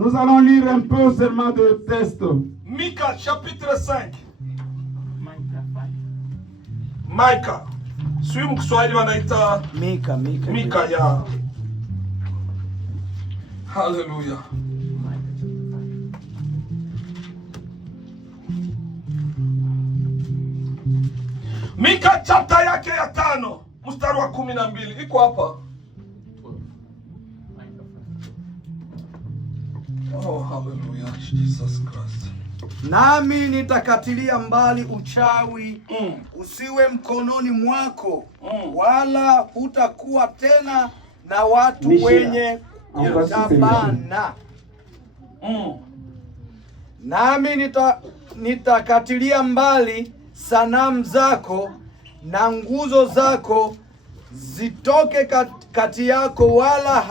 Nous allons lire un peu seulement de texte. Mika chapitre 5. Mika. Sui mkiswahili wanaita Mika ya. Hallelujah. Mika chapter yake ya 5 mstari wa 12 iko hapa. Oh, hallelujah, Jesus Christ. Nami nitakatilia mbali uchawi usiwe mkononi mwako, wala hutakuwa tena na watu wenye kutabana. Nami nitakatilia mbali sanamu zako na nguzo zako zitoke kati yako, wala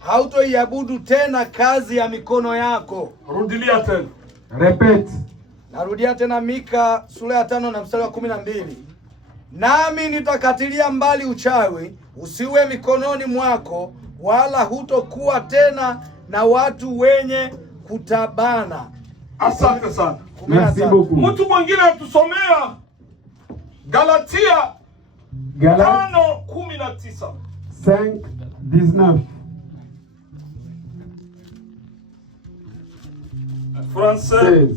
hautoiabudu tena kazi ya mikono yako. Rudilia tena. Répète. Narudia tena Mika sura ya 5 na mstari wa 12. Nami nitakatilia mbali uchawi usiwe mikononi mwako, wala hutokuwa tena na watu wenye kutabana. Asante sana. Merci beaucoup. Mtu mwingine atusomea Galatia 5:19. 5:19. Français.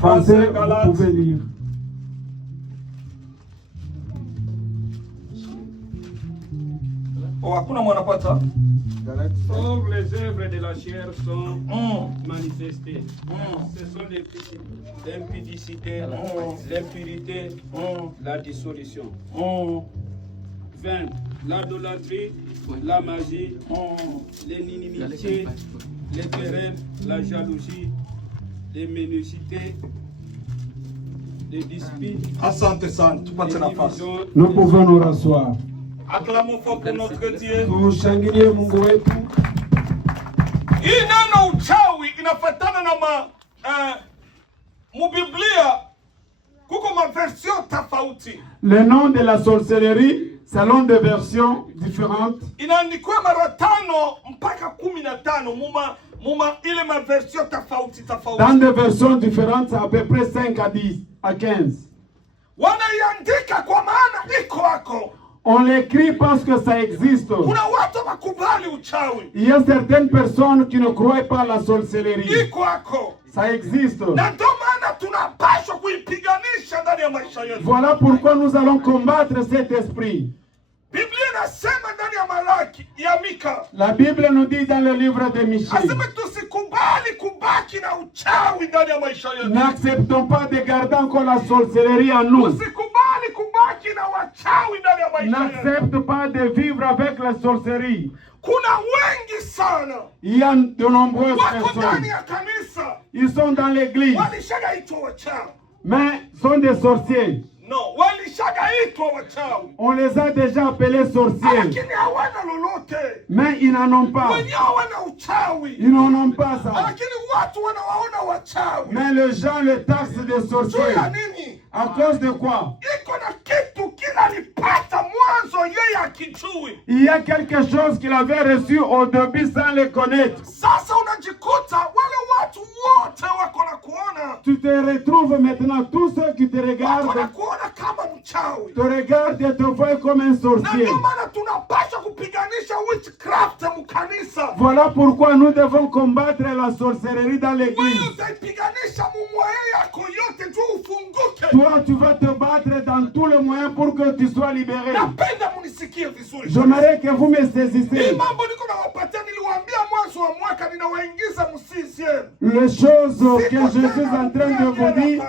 Français, vous Galates. pouvez lire. Oh, hakuna mwanapata. Or les œuvres de la chair sont manifestées. Ce sont l'impudicité, l'impurité, la dissolution. 20. L'idolâtrie, la magie, l'inimitié, les querelles, la jalousie, les ménicités, les disputes, Asante sana, tupate les nafasi. divisions. Nous pouvons nous rasseoir. Acclamons fort pour notre Dieu. Tushangilie Mungu wetu. Hii neno uchawi inafatana na mubiblia kuko maversion tofauti. Le nom de la sorcellerie, selon des versions différentes, Inaandikwa mara 5 mpaka 15 muma ile maversion tofauti dans tofauti. des versions différentes, c'est à peu près 5 à 10 à 15. Wanaiandika kwa maana iko hako. On l'écrit parce que ça existe. Kuna watu wakubali uchawi. Il y a certaines personnes qui ne croient pas à la sorcellerie. Iko hako. Ça existe. Na ndio maana tunapaswa kuipiganisha ndani ya maisha yetu. Voilà pourquoi nous allons combattre cet esprit. Biblia inasema ndani ya Malaki ya Mika. La Bible nous dit dans le livre de Michée, Asema tusikubali kubaki na uchawi ndani ya maisha yetu. n'acceptons pas de garder encore la sorcellerie en nous. Tusikubali kubaki na wachawi ndani ya maisha yetu. N'accepte pas de vivre avec la sorcellerie. Kuna wengi sana Il y a de nombreuses wako ndani personnes. ya kanisa Ils sont dans l'église, walishagaitwa wachawi. mais sont des sorciers. No, walishagaitwa wachawi. On les a déjà appelés sorciers, Lakini hawana lolote. mais ils n'en ont pas. Wenyewe wana uchawi. Ils n'en ont pas ça. Lakini watu wanawaona wachawi. Mais les gens le taxent de Juu sorciers. ya nini? À cause de quoi? Iko na kitu kila alipata mwanzo yeye akijui. Il y a quelque chose qu'il avait reçu au début sans le connaître. Sasa unajikuta wale watu wote wako na kuona. Tu te retrouves maintenant, tous ceux qui te Wako na regardent, kuona kama mchawi. te regardent et te voient comme un Na sorcier. ndio maana tunapaswa kupiganisha witchcraft mkanisa. Voilà pourquoi nous devons combattre la sorcellerie dans Wewe l'église. utaipiganisha mumwaye yako yote juu ufunguke. Toi, tu vas te battre dans tous les moyens pour que tu sois libéré. Napenda munisikie vizuri. J'aimerais que vous me Hii saisissez. mambo niko nawapatia, niliwaambia mwanzo wa mwaka ninawaingiza msisiemu. Les choses que je suis en train de vous dire,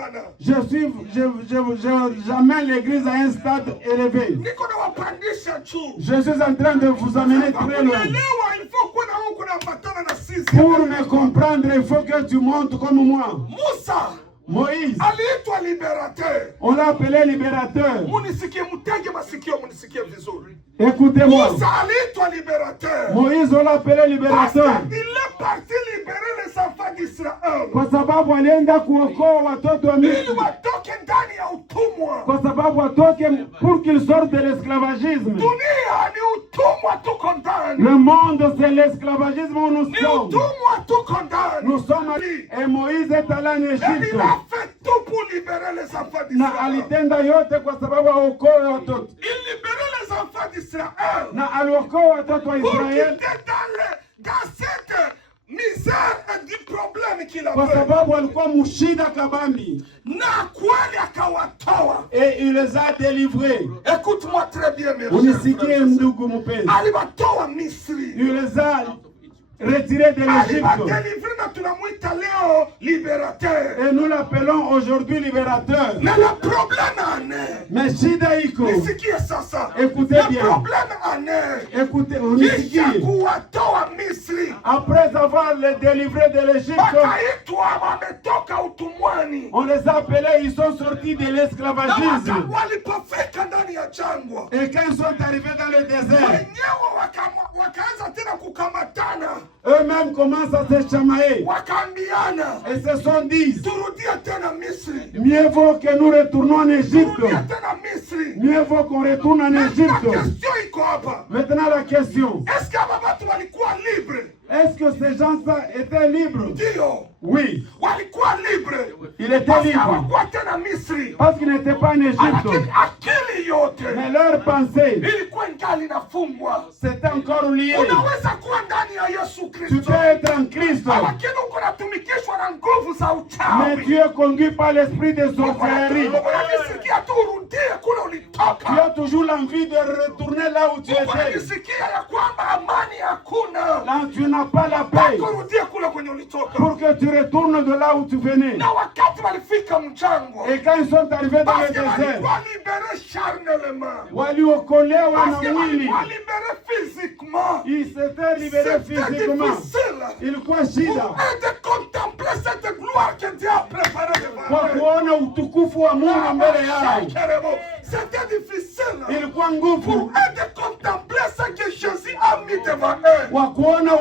j'amène l'église à un stade élevé. Niko nawapandisha juu. Je suis en train de vous amener très loin. Kuelewa ilifo kuwa na huko na matana na sisi. Pour me comprendre, il faut que tu montes comme moi. Musa Moïse, aliitwa liberateur. on l'a appelé libérateur. Munisikie, mtege masikio munisikie vizuri. Écoutez-moi. Musa aliitwa liberateur. Moïse, on l'a appelé Parce libérateur. qu'il est parti libérer les enfants d'Israël. Kwa sababu alienda kuokoa watoto wa Ili Misri. watoke ndani ya utumwa. Kwa sababu watoke pour qu'ils sortent de l'esclavagisme. Dunia ni utumwa tuko ndani. Le monde, c'est l'esclavagisme où nous Ni sommes. utumwa tuko ndani. Nous sommes. Et Moïse est allé en Mais Égypte. il a fait tout pour libérer les enfants Na d'Israël. alitenda yote kwa sababu aokoe watoto. Il libérait les enfants d'Israël. Na aliokoa watoto wa Pour qu'ils Israeli étaient dans cette misère et du problème qu'il kwa avait. sababu walikuwa mshida kabambi. Na kweli akawatoa. Et il les a délivrés. Écoute-moi très bien, mes Unisikie frères. ndugu mpenzi. Aliwatoa Misri. Il les a retirés de l'Égypte. Aliwadélivrer na tunamwita leo libérateur. Et nous l'appelons aujourd'hui libérateur. Na le problème en est. Mais shida iko. Nisikie sasa. Écoutez Le bien. problème en est. Écoutez, Kisha unisikie. kuwatoa Misri. Après avoir les délivrés de l'Égypte, Wakaitwa wametoka utumwani. on les a appelés, ils sont sortis de Na l'esclavagisme. walipofika ndani ya jangwa. Et quand ils sont arrivés dans le désert, Wenyewe wakaanza tena kukamatana. eux-mêmes commencent à se chamailler. Wakaambiana. Et se sont dit, Turudie tena Misri. mieux vaut que nous retournons en Égypte. Turudie tena Misri. Mieux vaut qu'on retourne en La Égypte. question iko hapa. Maintenant la question, Est-ce que hapa watu walikuwa libre? est-ce que ces gens-là étaient libres? Ndio. Oui, Walikuwa libre. ils étaient Basi libres. hawakuwa tena Misri. Parce qu'ils n'étaient pas en Lakini Égypte. akili yote Mais leur pensée, ilikuwa ingali inafungwa. c'était encore lié. Unaweza kuwa ndani ya Yesu Tu Kristo. peux être en Christ, Lakini uko natumikishwa na nguvu za mais uchawi. tu es conduit par l'esprit de sorcellerie. Unanisikia tu urudie kule Tu ulitoka. as toujours l'envie de retourner là où tu étais. Unanisikia ya kwamba amani hakuna. Là, tu n'as pas la paix Urudie kule kwenye ulitoka. pour que tu retournes de là où tu venais. Na wakati walifika mjangwa. Et quand ils sont arrivés dans le Parce que désert, walikuwa libere charnellement. waliokolewa Parce na que mwili, walikuwa libere physiquement. ils s'étaient libérés C'était physiquement. difficile. Ilikuwa shida Et de contempler cette gloire que Dieu a préparée kwa devant eux. kuona utukufu wa Mungu mbele yao. C'était difficile Ilikuwa pour nguvu eux de contempler ce que Jésus a mis devant eux. kwa kuona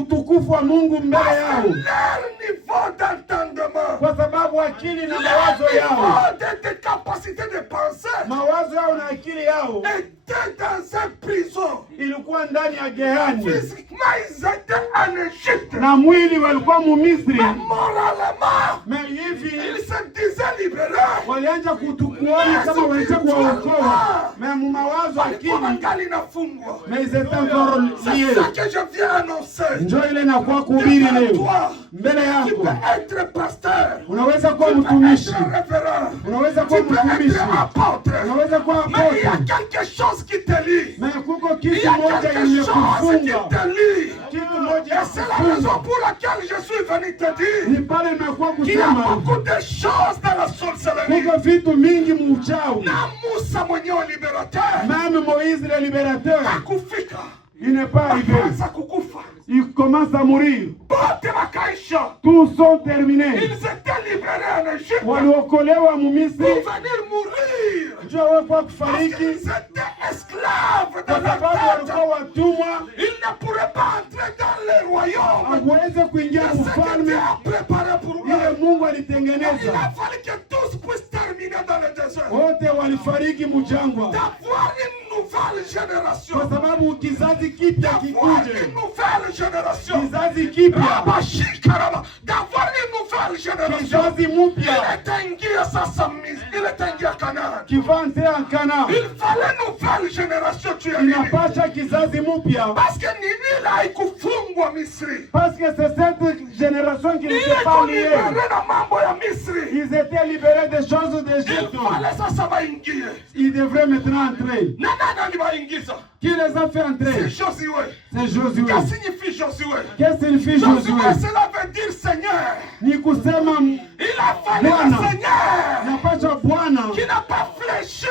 utukufu wa Mungu mbele Parce yao, que leur niveau d'entendement, kwa sababu akili na leur mawazo yao, niveau de capacité de penser mawazo yao na akili yao était dans une prison. ilikuwa ndani ya Gehani, Physiquement, ils étaient en Égypte. na mwili walikuwa Mumisri, Mais moralement, mais hivi ils se disaient libérés. walianza kutukuona kama walicha kuwaokoa, mais mawazo Walikuwa akili, wangali inafungwa. mais ils étaient encore C'est liés. ça que je viens annoncer. Njoo ile inakuwa kuhubiri leo Toi, mbele tu yako. peux être pasteur. Unaweza Tu kuwa peux mtumishi, être référent. unaweza kuwa Tu peux mtumishi, être apôtre. unaweza kuwa Mais il y a apostoli, quelque chose qui te lie. mais kuko Il y kitu a moja quelque chose qui imekufunga, te lie. kitu moja Et c'est la imekufunga. raison pour laquelle je suis venu te dire Ni pale imekuwa qu'il y a kusema beaucoup de choses dans la sorcellerie. kuko vitu mingi muuchawi. Na Musa mwenyewe liberateur Même Moïse le libérateur, hakufika. il n'est pas arrivé. Akaanza kukufa. Il commence à mourir. Bote wakaisha. Tous sont terminés. Ils étaient libérés en Égypte Waliokolewa pour Mumisri, venir mourir. njoo wewe kwa Parce kufariki qu'ils étaient esclaves kwa dans leur sababu tête. walikuwa watumwa, Ils ne pourraient pas entrer dans le royaume. hakuweze kuingia C'est ce que ufalme Dieu a préparé pour eux. ile Mungu Il alitengeneza. a fallu que tous puissent terminer dans le désert. Wote walifariki mujangwa D'avoir une nouvelle génération. kwa sababu kizazi kipya D'avoir kikuje, une nouvelle génération. kizazi kipya, Rabashikaraba. D'avoir une nouvelle génération. kizazi mupya Il est ingia sasa Misri. Il est ingia Canaan. kivante ankana, Il fallait une nouvelle génération tu es nini? inapasha kizazi mupya, Parce que nini haikufungwa Misri. parce que c'est cette génération qui Ile n'était pas liée. kulibere na mambo ya Misri. Ils étaient libérés des choses Il d'Égypte. fallait sasa baingie. Ils devraient maintenant entrer. Na nani alibaingiza? Qui les a fait C'est entrer? Josué. C'est Josué. Que signifie Josué? Qu'est-ce qu'il fait Josué, Josué? cela veut dire Seigneur. Ni kusema Il a fallu Bwana. le Seigneur napasha Bwana qui n'a pas fléchi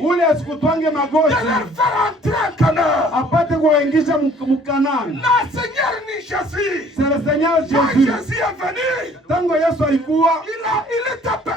ule asikutwange de magoti leur faire entrer en Canaan. apate kuwaingisha Mkanani. Non, Seigneur ni Jésus. C'est le Seigneur Quand Jésus. Jésus est venu, Tango Yesu alikuwa il est appelé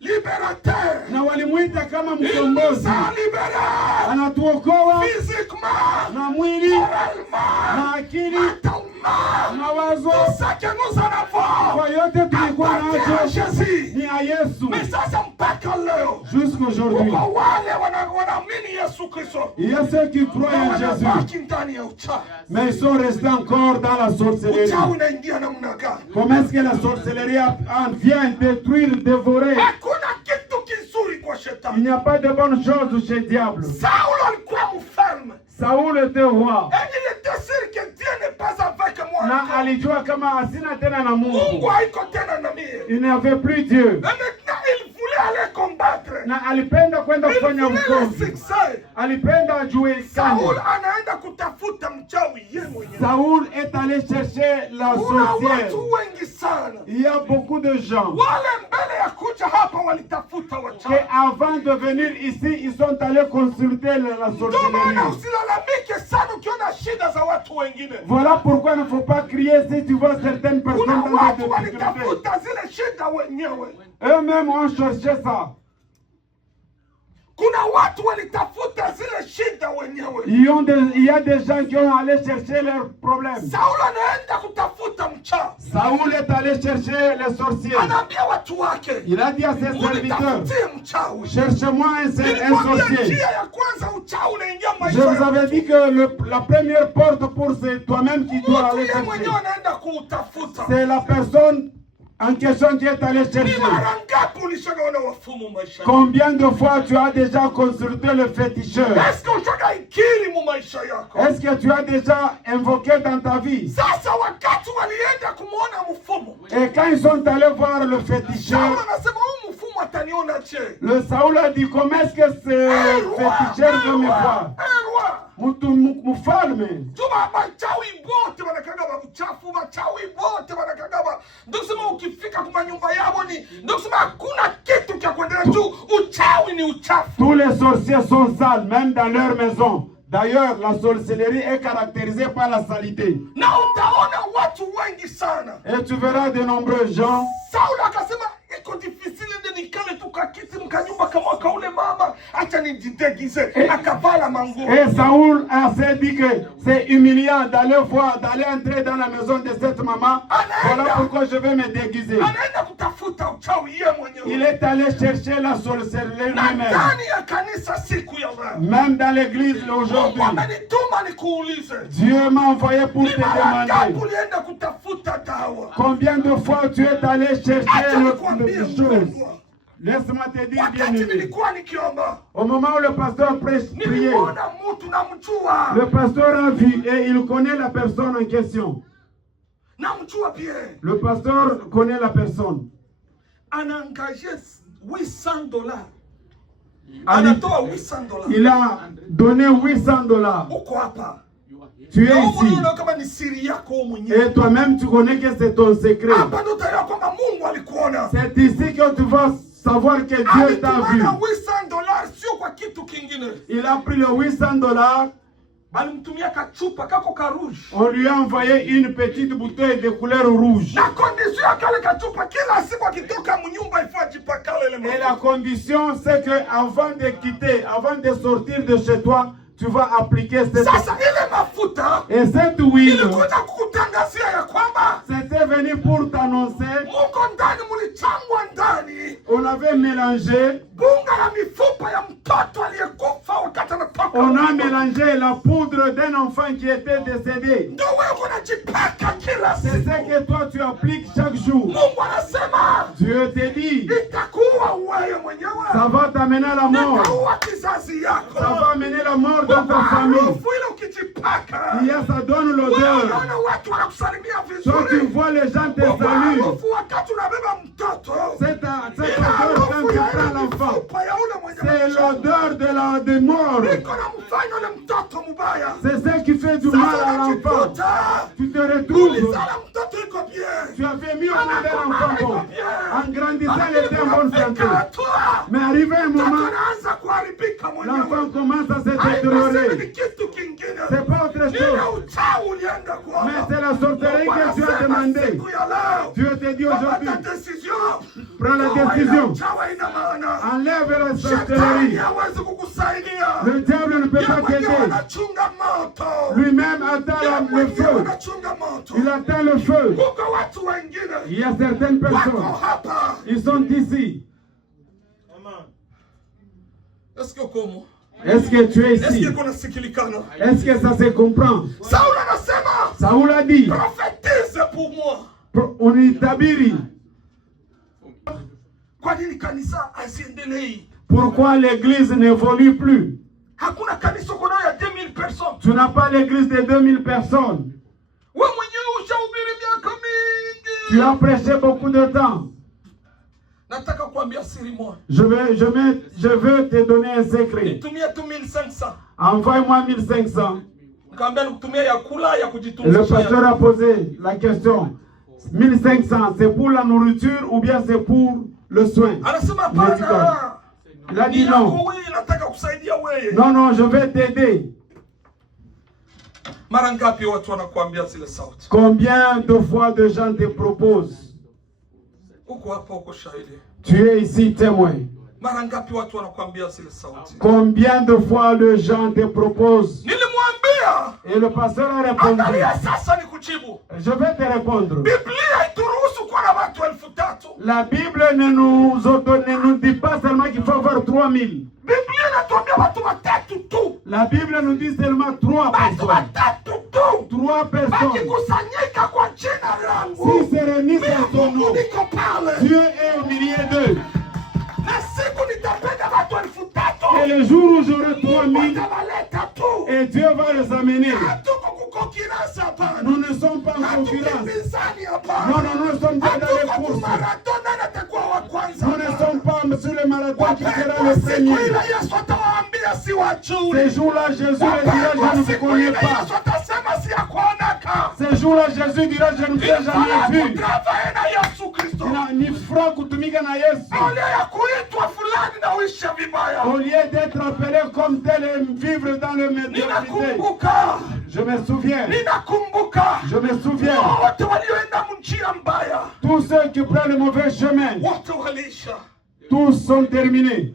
libérateur. na walimuita kama Il nous mkombozi, a libérés anatuokoa physiquement, na mwili moralement, na akili mentalement. mawazo. Tout ce que nous en avons Kwa yote tulikuwa appartient à nacho Jésus. ni ya Yesu Mais ça, c'est mpaka leo. jusqu'au aujourd'hui. Kwa wale wanaamini Yesu Kristo. Il y a ceux qui croient en Jésus, Wanabaki ndani ya uchawi. mais ils sont restés encore dans la sorcellerie. Uchawi unaingia namna gani? Comment est-ce que la sorcellerie vient détruire, dévorer? Hakuna kitu kizuri kwa Il shetani. n'y a pas de bonnes choses chez le diable. Saulo alikuwa mfalme. Saoul était roi. Et il était sûr que Dieu n'est pas avec moi. Na alijua kama asina tena na Mungu Mungu. haiko tena na mie. Il n'avait plus Dieu. Et maintenant il voulait aller combattre. Na alipenda kwenda Il kufanya voulait le ukomvi. succès. Alipenda ajue Saul kani. anaenda kutafuta mchawi yeye mwenyewe. Saoul est allé chercher la Kuna sorcière. watu wengi sana. Il y a beaucoup de gens Wale mbele ya kuja hapa walitafuta qui wachawi. avant de venir ici, ils sont allés consulter la Ndio maana sorcellerie. usilalamike sana ukiona shida za watu wengine. Voilà pourquoi il ne faut pas crier si tu vois certaines personnes Kuna dans des watu difficultés. walitafuta zile shida wenyewe. Eux-mêmes ont cherché ça. Kuna watu walitafuta zile shida wenyewe. Il y a des gens qui ont allé chercher leurs problèmes. Saulo anaenda kutafuta mchawi. Saoul est allé chercher les sorciers. Anaambia watu wake, Il a dit à ses serviteurs, unitafutie mchawi. cherchez-moi un Nilikwambia sorcier. njia ya kwanza uchawi unaingia Je maisha vous yako. avais dit que la première porte pour c'est toi-même qui dois Mtu aller yeye chercher. mwenyewe anaenda kuutafuta. C'est la personne en question qui est allée Ni chercher. mara ngapi ulishagaona wafumu maisha yako? Combien de fois tu as déjà consulté le féticheur? Est-ce que ushagaikiri mu maisha yako? Est-ce que tu as déjà invoqué dans ta vie? Sasa wakati walienda kumwona mfumu, Et quand ils sont allés voir le féticheur, Saulo anasema huyu mfumu ataniona je? le Saoul a dit, comment est-ce que ce féticheur veut me voir? Mfalme. Tuma machawi bote wanakagaba uchafu, machawi bote wanakagaba. Ndio kusema ukifika kwa nyumba yao ni ndio kusema hakuna kitu cha kuendelea juu, uchawi ni uchafu. Tous les sorciers sont sales, même dans leur maison. D'ailleurs, la sorcellerie est caractérisée par la saleté. Na utaona watu wengi sana. Et tu verras de nombreux gens. Saulo akasema iko difficile de nikale tu kakiti mkanyumba kama kaule mama, acha nijidegize, akavala manguo. Et Saoul a dit que c'est humiliant d'aller entrer dans la maison de cette maman. Voilà pourquoi je vais me déguiser. Anaenda kutafuta uchawi yeye mwenyewe. Il est allé chercher la sorcellerie Na lui-même. ndani ya kanisa siku ya leo. Même dans l'église aujourd'hui. Mungu amenituma nikuulize. Dieu m'a envoyé pour te Ni mara ngapi demander ulienda kutafuta dawa? combien de fois tu es allé chercher Acha les nikwambie choses. mpendwa. Laisse-moi te dire, bien Wakati aimé. nilikuwa nikiomba, Au moment où le pasteur priait, nilimwona mtu namjua. le pasteur a vu et il connaît la personne en question. Namjua pia. Le pasteur connaît la personne. Anaangaje $800. Anatoa $800. Il a donné $800. Uko hapa. Tu es Na wewe ici. unaona kama ni siri yako wewe mwenyewe. Et toi-même, tu connais que c'est ton secret. Hapa ndo utaelewa kwamba Mungu alikuona. C'est ici que tu vas savoir que Dieu t'a vu. Alitumana $800 sio kwa kitu kingine. Il a pris les $800. Balimtumia kachupa kako ka rouge. On lui a envoyé une petite bouteille de couleur rouge. Na condition ya kale kachupa kila siku akitoka mnyumba ifaa jipakale ile Et la condition, c'est que avant de quitter, avant de sortir de chez toi, tu vas appliquer cette... Sasa ile mafuta Et cette huile, ilikuja kukutangazia ya kwamba c'était venu pour t'annoncer, Mungu ndani mlichangwa ndani on avait mélangé, bunga la mifupa ya mtoto aliyekufa wakati anatoka. on a mélangé la poudre d'un enfant qui était décédé. Ndio wewe unajipaka kila C'est siku. ce que toi tu appliques chaque jour. Mungu anasema Dieu te dit, itakuwa wewe mwenyewe. ça va t'amener à la mort. Itakuwa kizazi yako. Ça va amener la mort dans ta famille. Harufu ile ukijipaka. Il y a, ça donne Wewe l'odeur. unaona watu wanakusalimia Toi tu vizuri. vois les gens te saluent. Harufu wakati unabeba mtoto. Cette odeur quand tu prends l'enfant. Mifupa ya ule mwenye C'est mchanga. l'odeur de mort. Iko na mfano ule mtoto mbaya. C'est ce qui fait du mal Sasa à l'enfant. unajikuta Tu te retrouves. ulizala mtoto iko bien. Tu avais mis au monde un enfant bon. En grandissant, il était en bonne santé. Mais arrivé un moment, anaanza kuharibika mwenyewe. l'enfant commence à se Haipaswi détériorer. ni kitu kingine. C'est pas autre Ni chose. uchawi ulienda kuomba. Mais c'est la sorcellerie que tu as demandé. Siku ya leo. Dieu te dit aujourd'hui, Kamata decision. prends la Toa décision. ile uchawi haina maana. Enlève la Shetani sorcellerie. hawezi kukusaidia. Le diable ne peut Yeye pas mwenyewe t'aider. anachunga moto. Lui-même attend Yeye le mwenyewe feu. anachunga moto. Il attend le feu. Kuko watu wengine Il y a certaines wako personnes, hapa. ils sont ici. Est-ce que comment? Est-ce que tu es Est-ce ici? que kuna sikilikana? Est-ce que ça se comprend? Saul anasema, Saul a dit, prophétise pour moi. unitabiri. Kwa nini kanisa hasiendelei? Pourquoi l'église n'évolue plus? Hakuna kanisa uko nayo ya 2000 personnes. Tu n'as pas l'église de 2000 personnes. Wewe mwenyewe ushahubiri miaka mingi. Tu as prêché beaucoup de temps. Nataka kuambia siri moja. Je veux te donner un secret. Nitumie tu 1500. Envoie-moi 1500. Nikamwambia nikutumie ya kula ya Le kujitunza. pasteur a posé la question. 1500, c'est pour la nourriture ou bien c'est pour le soin? Anasema hapana. Il a dit non. Nataka kusaidia wewe. Non, non, je vais t'aider. Mara ngapi watu wanakuambia zile sauti? Combien de fois de gens te proposent? Uko hapa uko shahidi. Tu es ici témoin. Mara ngapi watu wanakuambia zile sauti? Combien de fois de gens te proposent? Nilimwambia. Et le pasteur a répondu. Angalia sasa nikujibu. Je vais te répondre. Biblia ituruhusu kuwa na watu 3000. La Bible ne nous dit pas seulement qu'il faut avoir 3000. Biblia inatuambia watu watatu tu. La Bible nous dit seulement 3 Watu personnes. watatu tu. 3 personnes. Wakikusanyika kwa jina langu. Si se réunissent en ton nom, Niko pale. Dieu est au milieu d'eux. Na siku nitapenda watu 3000. Et le jour où j'aurai 3000, Watawaleta tu. et Dieu va les amener. Hatuko kukonkurence hapana. Nous ne sommes pas en concurrence. Hatukimbizani hapana. Non, non, nous sommes pas dans les Hatuko courses. kumaratona na takuwa wa kwanza. Nous ne sommes pas sur le marathon qui sera Wapendwa, le siku premier. ile Yesu atawaambia si wajui. Ces jours-là, Jésus les dira, je ne vous connais pas. Yesu atasema si ya kuonaka. Ces jours-là, Jésus dira, je ne t'ai jamais vu. Kutravaye na Yesu Kristo. Ni fra kutumika na Yesu. Ole ya kuitwa fulani na uishe vibaya. Au lieu d'être appelé comme tel et vivre dans le médiocrité. Ninakumbuka. Je me souviens. Ninakumbuka. Je me souviens. Wote walioenda njia mbaya. Tous ceux qui prennent le mauvais chemin. Wote waliisha. Tous sont terminés.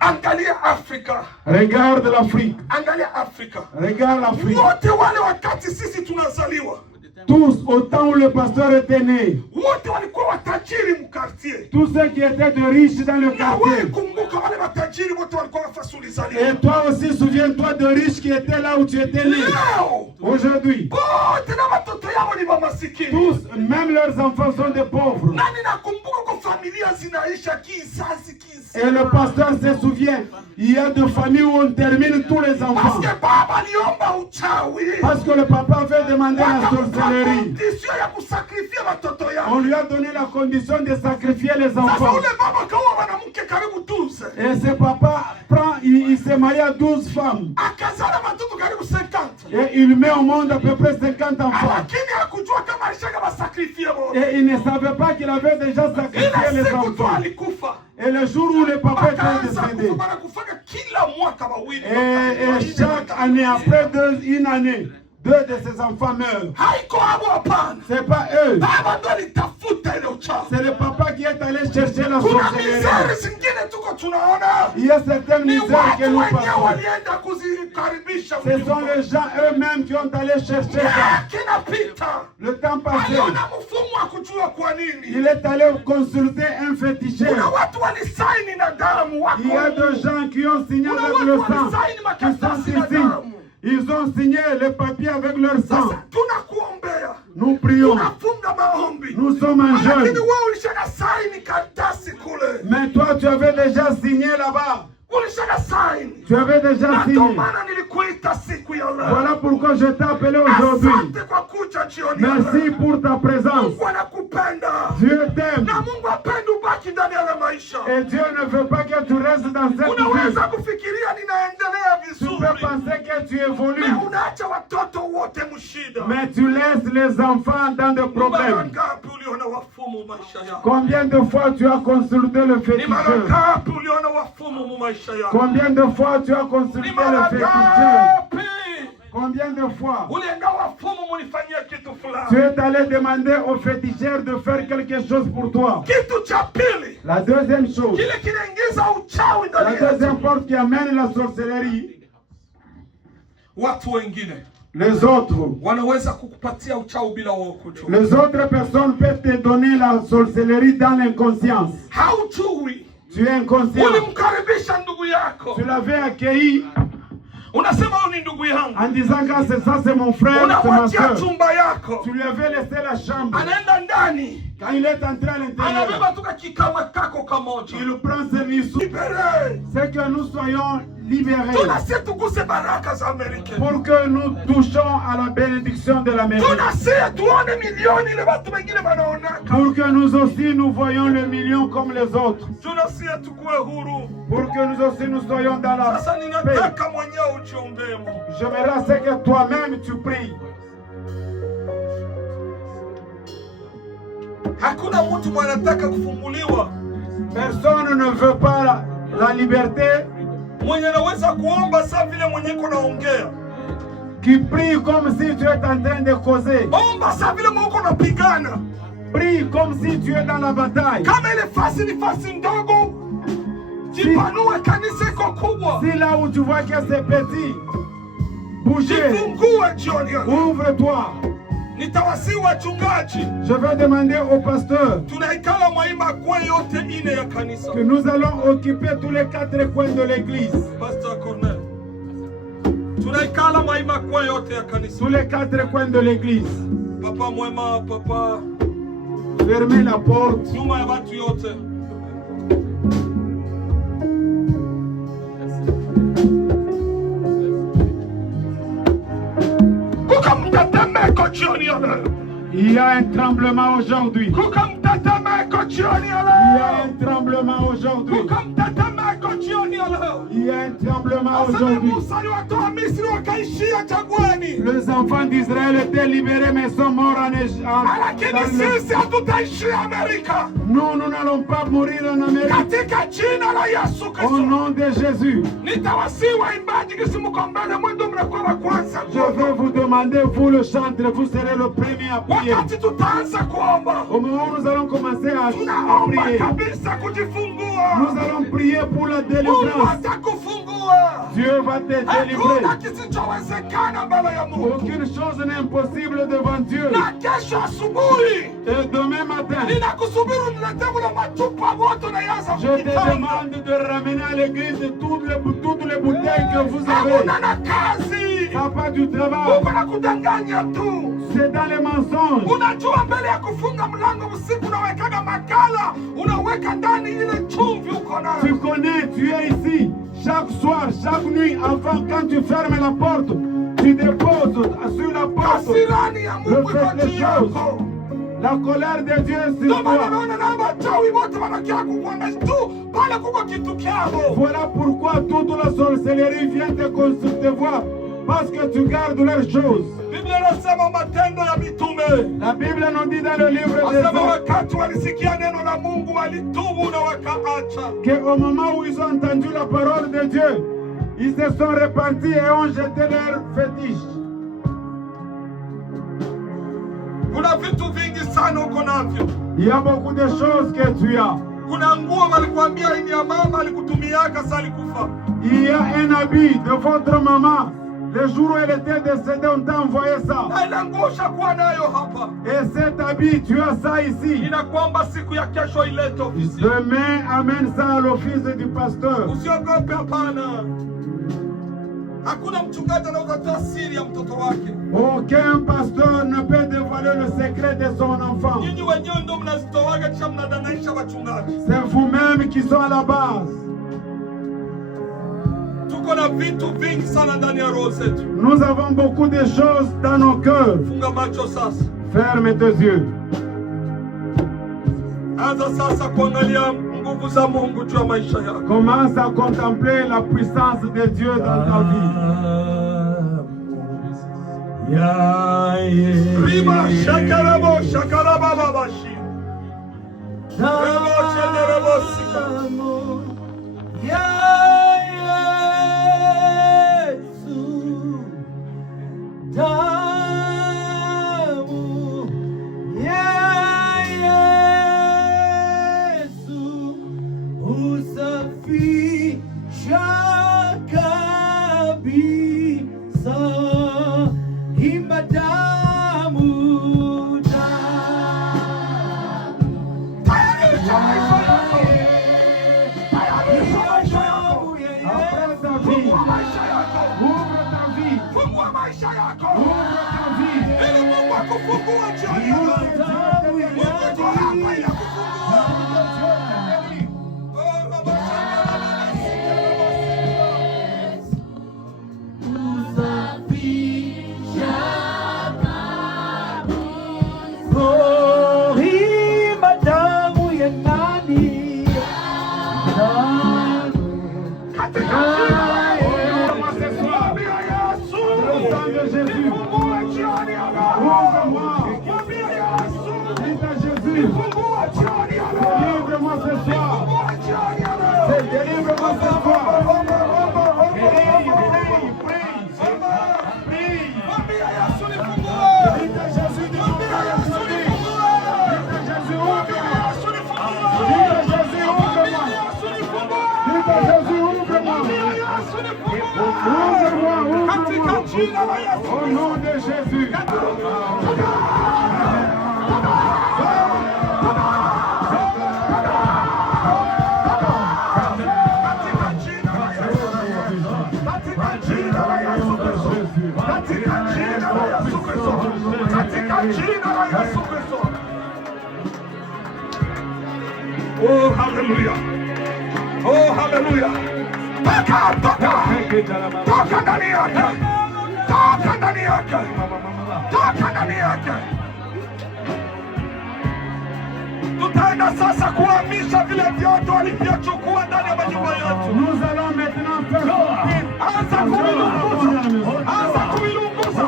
Angalia Afrika. Regarde l'Afrique. Angalia Afrika. Regarde l'Afrique. Wote wale wakati sisi tunazaliwa. Tous, au temps où le pasteur était né. Wote walikuwa watajiri mkartier. Tous ceux qui étaient de riches dans le Na wewe quartier. kumbuka wale matajiri wote walikuwa nafasi ulizaliwa. Et toi aussi, souviens-toi de riches qui étaient là où tu étais né. Leo. Aujourd'hui, Wote na watoto yao ni mamasikini. tous, même leurs enfants sont des pauvres. Na ninakumbuka kwa familia zinaisha kizazi. Et le pasteur se souvient, il y a des familles où on termine tous les enfants. Parce que baba aliomba uchawi. Parce que le papa avait demandé la sorcellerie. Condition ya kusakrifia watoto yao. On lui a donné la condition de sacrifier les Sasa enfants. ule baba kaoa mwanamke karibu 12. Et ce papa prend, il s'est marié à 12 femmes. Akazala watoto karibu 50. Et il met au monde à peu près 50 enfants. Lakini hakujua kama alishaka wasakrifia wote. Et il ne savait pas qu'il avait déjà sacrifié Ila les siku tu enfants. alikufa. Et le jour où le papa était Wakaanza décédé, kufa wanakufanya kila mwaka wawili. et chaque année, après une année, 2 de ses enfants meurent. Haiko hapo hapana. C'est pas eux. Baba ndo alitafuta ile uchawi. C'est le papa qui est allé chercher la Kuna sorcellerie. mizari zingine tuko tunaona. Il y a certaines Ni misères que watu nous wenyewe passons. walienda kuzikaribisha. Ce sont les gens eux-mêmes qui ont allé chercher ça. Kinapita. Le temps passé, Aliona mfumo wa kujua kwa nini. il est allé consulter un féticheur. Kuna watu walisaini na damu wako. Il y a des gens qui ont signé Kuna avec le watu sang. walisaini Qui makaratasi sont na ici. damu. Ils ont signé le papier avec leur sang. Sasa tunakuombea. Nous prions. Tunafunga maombi. Nous sommes en Lakini jeûne. wewe ulishaka saini karatasi kule. Mais toi, tu avais déjà signé là-bas. Ulishaka saini. Tu avais déjà Na ndio signé. maana nilikuita siku ya leo. Voilà pourquoi je t'ai appelé aujourd'hui. Asante kwa kuja jioni ya Merci leo. pour ta présence. Mungu anakupenda. Dieu t'aime. Na Mungu apende ubaki ndani ya maisha. Et Dieu ne veut pas que tu restes dans cette vie. Unaweza kufikiria ninaendelea Tu vizuri. peux penser que tu évolues. Na unaacha watoto wote mshida. Mais tu laisses les enfants dans des Ni mara problèmes. ngapi uliona wafumu maisha yako? Combien de fois tu as consulté le Ni mara féticheur? ngapi uliona wafumu mu maisha yako? Combien de fois tu as consulté Ni le mara féticheur? ngapi Combien de fois ulienda wafumu munifanyia kitu tu fulani? es allé demander au féticheur de faire quelque chose pour toi? Kitu cha pili La deuxième chose, kile kinaingiza uchawi la ndani yetu. deuxième porte qui amène la sorcellerie, Watu wengine les autres. wanaweza kukupatia uchawi bila wewe kujua. Les autres personnes peuvent te donner la sorcellerie dans l'inconscience. Haujui Tu es inconscient. Ulimkaribisha ndugu yako. Tu l'avais accueilli. Unasema huyu ni ndugu yangu. En disant que c'est ça, c'est mon frère, c'est ma soeur. Chumba yako. Tu lui avais laissé la chambre. Anaenda ndani. Quand il est entré à l'intérieur, Anabeba tu kikawa kako kamoja. il prend ses missions. C'est que nous soyons libérés. Tunasia tuguse baraka za Amerika. Pour que nous touchons à la bénédiction de l'Amérique. Tunasia tuone milioni ile watu wengine wanaona. Pour que nous aussi nous voyons le million comme les autres. Tunasia tukue huru. Pour que nous aussi nous soyons dans la Sasa paix. ninataka mwenyewe uchiombee. J'aimerais c'est que toi-même tu pries. Hakuna mtu mwanataka kufunguliwa. Personne ne veut pas la liberté. Mwenye anaweza kuomba saa vile mwenye kunaongea. Qui prie comme si tu es en train de causer. Omba saa vile mwenye kunapigana. Prie comme si tu es dans la bataille. Kama ile fasi ni fasi ndogo, jipanue kanisa iko kubwa. Si là où tu vois que c'est petit, bougez. Jifungue jioni. Ouvre-toi. Nitawasi wachungaji. Je vais demander au pasteur Tunaikala mwaima kwa yote ine ya kanisa. que nous allons occuper tous les 4 coins de l'église. Pasteur Cornel. Tunaikala mwaima kwa yote ya kanisa. Tous les 4 coins de l'église. Papa mwema, papa. Fermez la porte. Nyuma ya watu yote. Il y a un tremblement aujourd'hui. Il y a un tremblement aujourd'hui. Il y a un tremblement aujourd'hui. Les enfants d'Israël étaient libérés mais sont morts en Égypte. Nous n'allons pas mourir en Amérique. Au nom de Jésus. Je vais vous demander, vous le chantre, vous serez le premier à prier. Au moment où nous allons commencer à prier, nous allons prier pour la délivrance. Dieu va te délivrer. Aucune chose n'est impossible devant Dieu. Et demain matin, je te demande de ramener à l'église toutes les bouteilles que vous avez. Ça n'a pas du travail. C'est dans les mensonges. Tu connais, tu es ici. Chaque soir, chaque nuit, avant, quand tu fermes la porte, tu déposes sur la porte le fait des choses. La colère de Dieu est sur toi. Voilà pourquoi toute la sorcellerie vient te voir. Parce que tu gardes leurs choses. La Bible nous dit dans le livre des Actes qu'au moment où ils ont entendu la parole de Dieu, ils se sont repentis et ont jeté leurs fétiches. Il y a beaucoup de choses que tu as. Il y a un habit de votre maman. Le jour où elle était décédée, on t'a envoyé ça. Et cet habit, tu as ça ici. Demain, amène ça à l'office du pasteur. Aucun pasteur ne peut dévoiler le secret de son enfant. C'est vous-même qui sont à la base. Nous avons beaucoup de choses dans nos cœurs. Ferme tes yeux. Commence à contempler la puissance de Dieu dans ta vie. yako. Ili Mungu akufungue jioni ya leo. Mungu yuko hapa ili akufungue. Au nom de Jésus. Oh, hallelujah. Oh, hallelujah. Toka ndani yake. Toka ndani yake. Toka ndani yake. Tutaenda sasa kuhamisha vile vyote walivyochukua ndani ya majumba yetu. Nous allons maintenant faire. Anza kuvilunguza. Anza kuvilunguza.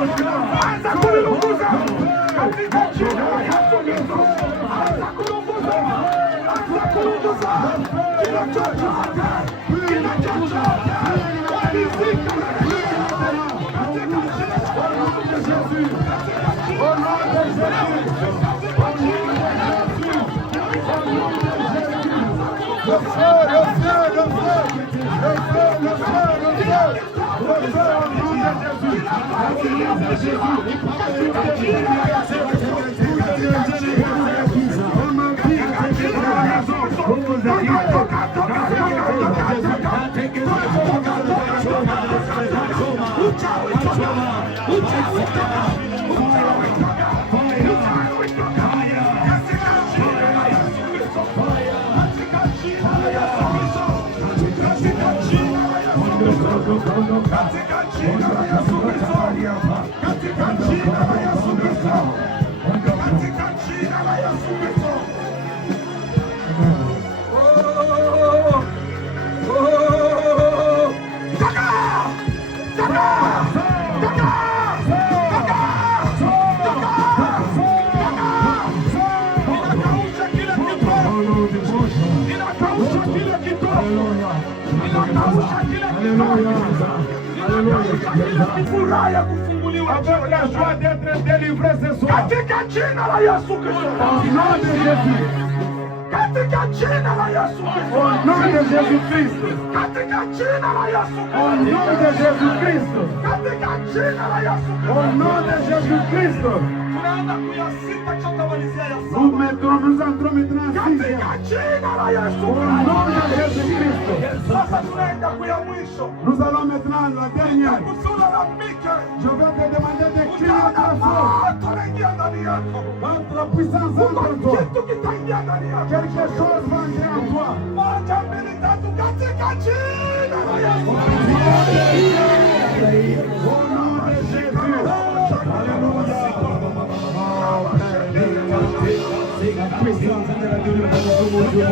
Anza kuvilunguza. Katika jina la Yesu Kristo. Anza kulunguza. Anza kulunguza. Kila chochote. Kila chochote. Walizika. Katika jina la Yesu. Au nom de Jésus. Le feu, le feu, le feu. Le feu, le feu, le feu. Le feu au nom de Jésus. Au nom de Jésus. Katika jina la Yesu Kristo. Katika jina la Yesu Kristo. Katika jina la Yesu Kristo. Oh! Oh! Taka! Taka! Taka! Taka! Inakausha kile kitovu. Inakausha kile kitovu. Inakausha kile kitovu. Furaha ya kufunguliwa Avec la joie d'être délivré ce soir. katika jina la Yesu Kristo. Au nom de Jésus. Katika jina la Yesu Kristo. Au nom de Jésus-Christ. Katika jina la Yesu Au nom de Jésus-Christ. Katika jina la Yesu Au nom de Jésus-Christ. Tunaenda kuyasita tutamalizia ya Nous saba. nous entrons maintenant en sixième. Katika jina la Yesu Au nom de Jésus-Christ. Sasa tunaenda kuya mwisho. Nous allons maintenant à la dernière. Kusura la Mike. Je vais te demander de crier Utaona très fort. moto unaingia ndani yako. Entre la puissance entre toi. Kitu kitaingia ndani yako. Quelque chose va entrer en toi. Moja, mbili, tatu, katika jina la Yesu. Au nom de Jésus. La puissance de la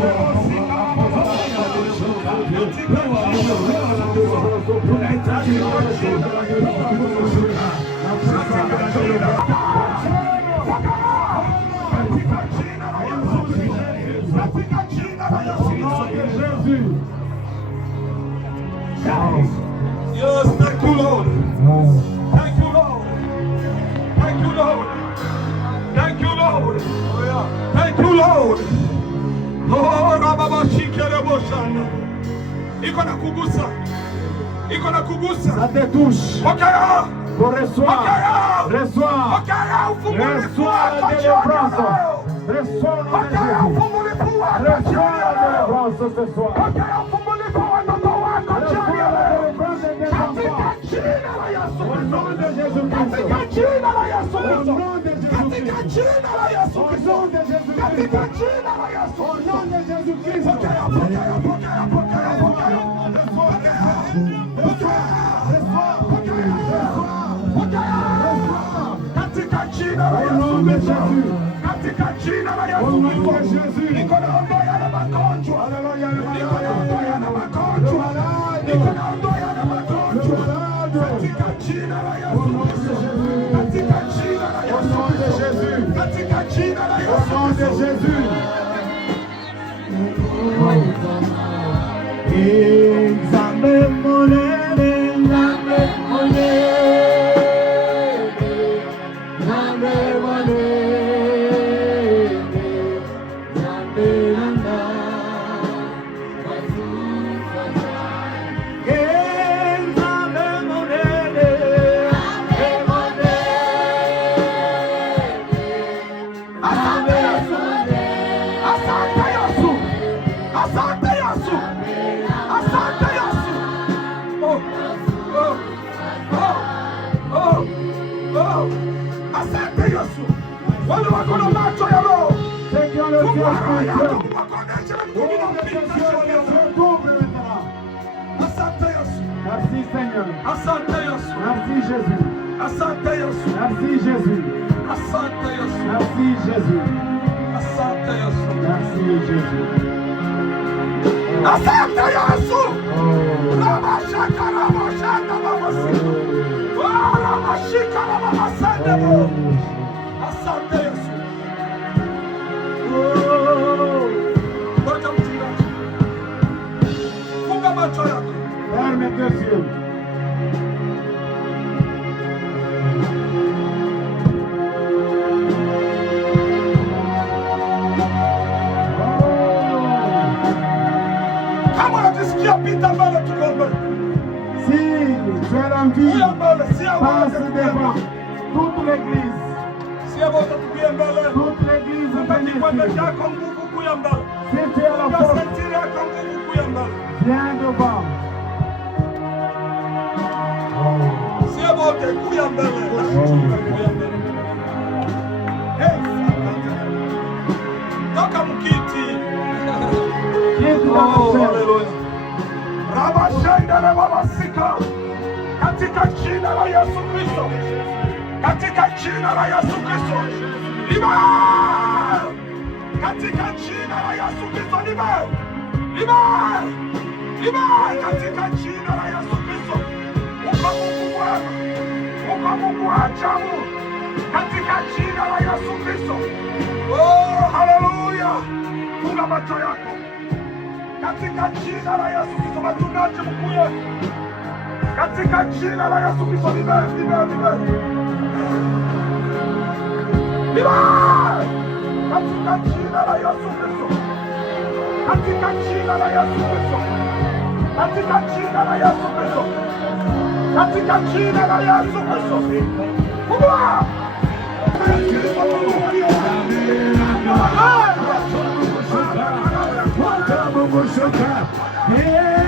Yes, thank you, Lord. Thank you, Lord. Thank you, Lord. Thank you, Lord. Thank you, Lord. Oh, Rababa Shikere Boshana. Iko na kugusa. Iko na kugusa. Ça te touche. Pokea. Reçois. Reçois. Pokea ufungulifu Reçois wako la jioni ya délivrance. leo. Reçois au nom de Pokea Jésus. ufungulifu wako Reçois jioni ya la leo. délivrance ce soir. Pokea ufungulifu wa watoto wako jioni ya leo. Katika jina la Yesu Au Kristo. nom de Jésus-Christ. katika jina la Yesu Kristo, katika jina la Yesu Kristo, katika jina la Yesu Kristo. Pokea, pokea, pokea, pokea, pokea, katika jina la Yesu Kristo, katika jina la Yesu Kristo. Niko naondoa yale magonjwa, niko naondoa yale magonjwa, niko naondoa yale magonjwa katika jina la Yesu Kristo, katika jina la Yesu Kristo, katika jina la Yesu Kristo. Nzambe monene, Nzambe monene, Nzambe monene, Nzambe nanga, Nzambe monene, Nzambe monene, Asante Yesu, asante Yesu, asante Yesu, asante Yesu. Oh, oh, oh, oh, oh. Asante Yesu. Wale wako na macho ya roho, fungua roho yako, wakoneshe na mkono na mpinga shoni. Asante Yesu. Merci Seigneur. Asante Yesu. Merci Jésus. Asante Yesu. Merci Jésus. Asante Yesu. Merci Jésus. Asante Yesu. Merci Jésus. Asante Yesu. Rama shaka, rama shaka, rama sika. Rama shika, rama sende mo. Asante Yesu. Ngoja mchungaji, funga macho yako. Ferme tes yeux. Kama unajisikia pita mbele, tukombe. Si tu as l'envie, Kuya mbele, si passe wote devant. tupie. Toute l'église, Si wote tupie mbele. toute l'église Funga venez kikwembe ici. chako nguvu, kuya mbele. Si tu as la Funga force, sentiri yako nguvu, kuya mbele. viens devant. Sie wote kuya mbele. Kuya mbele. Hey, toka mkiti. Quitte la Oh, chaise. haleluya. Rabashenda na babasika. Katika jina la Yesu Kristo. Katika jina la Yesu Kristo. Liba! Katika jina la Yesu Kristo, liba! Liba! Liba! Katika jina la Yesu Kristo. Uko Mungu mwema. Uko Mungu wa ajabu. Katika jina la Yesu Kristo. Oh, haleluya. Funga macho yako. Katika jina la Yesu Kristo, wachungaji mkuye. Katika jina la Yesu Kristo, libe, libe, libe. Libe! Katika jina la Yesu Kristo. Katika jina la Yesu Kristo. Katika jina la Yesu Kristo. Katika jina la Yesu Kristo. Fungua! Hey,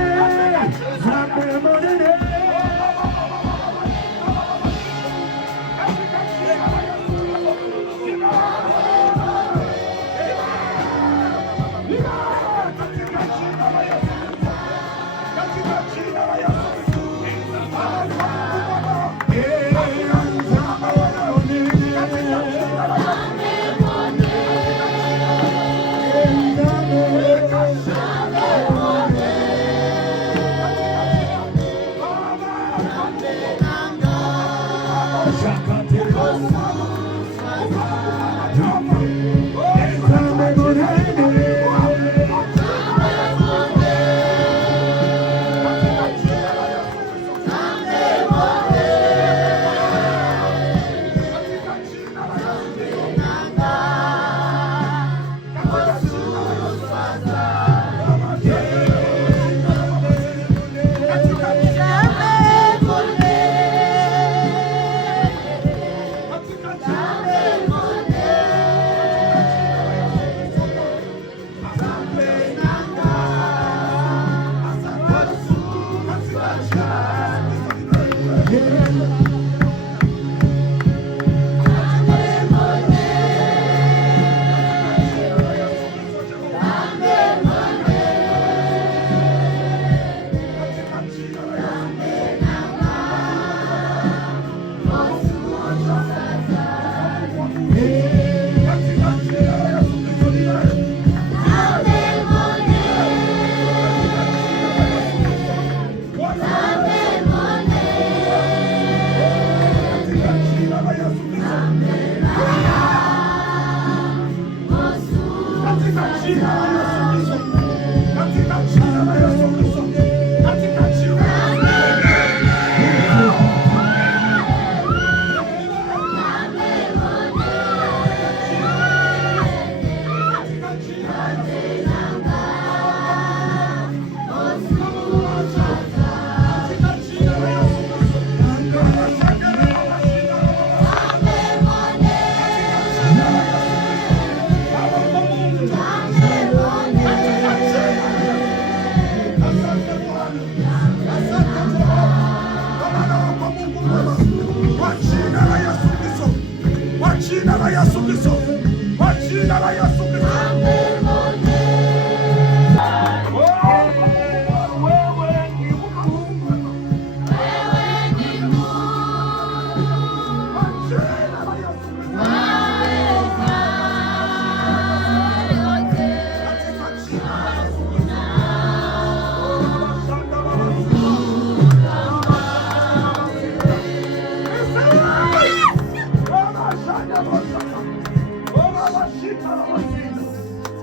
jina la Yesu Kristo. Katika jina la Yesu Kristo. Katika jina la Yesu Kristo. Jina la Yesu Kristo. Kwa jina la Yesu Kristo.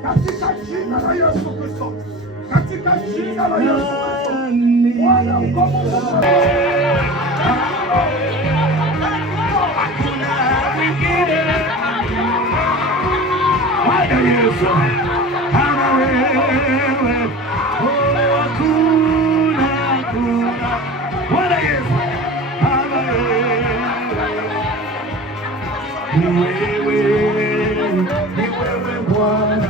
Katika jina la Yesu Kristo. Katika jina la Yesu Kristo. Bwana ukomboe. Hakuna mwingine. Bwana Yesu. Kama wewe. Hakuna. Bwana Yesu. Kama wewe. Ni wewe Bwana.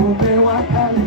Umewakali.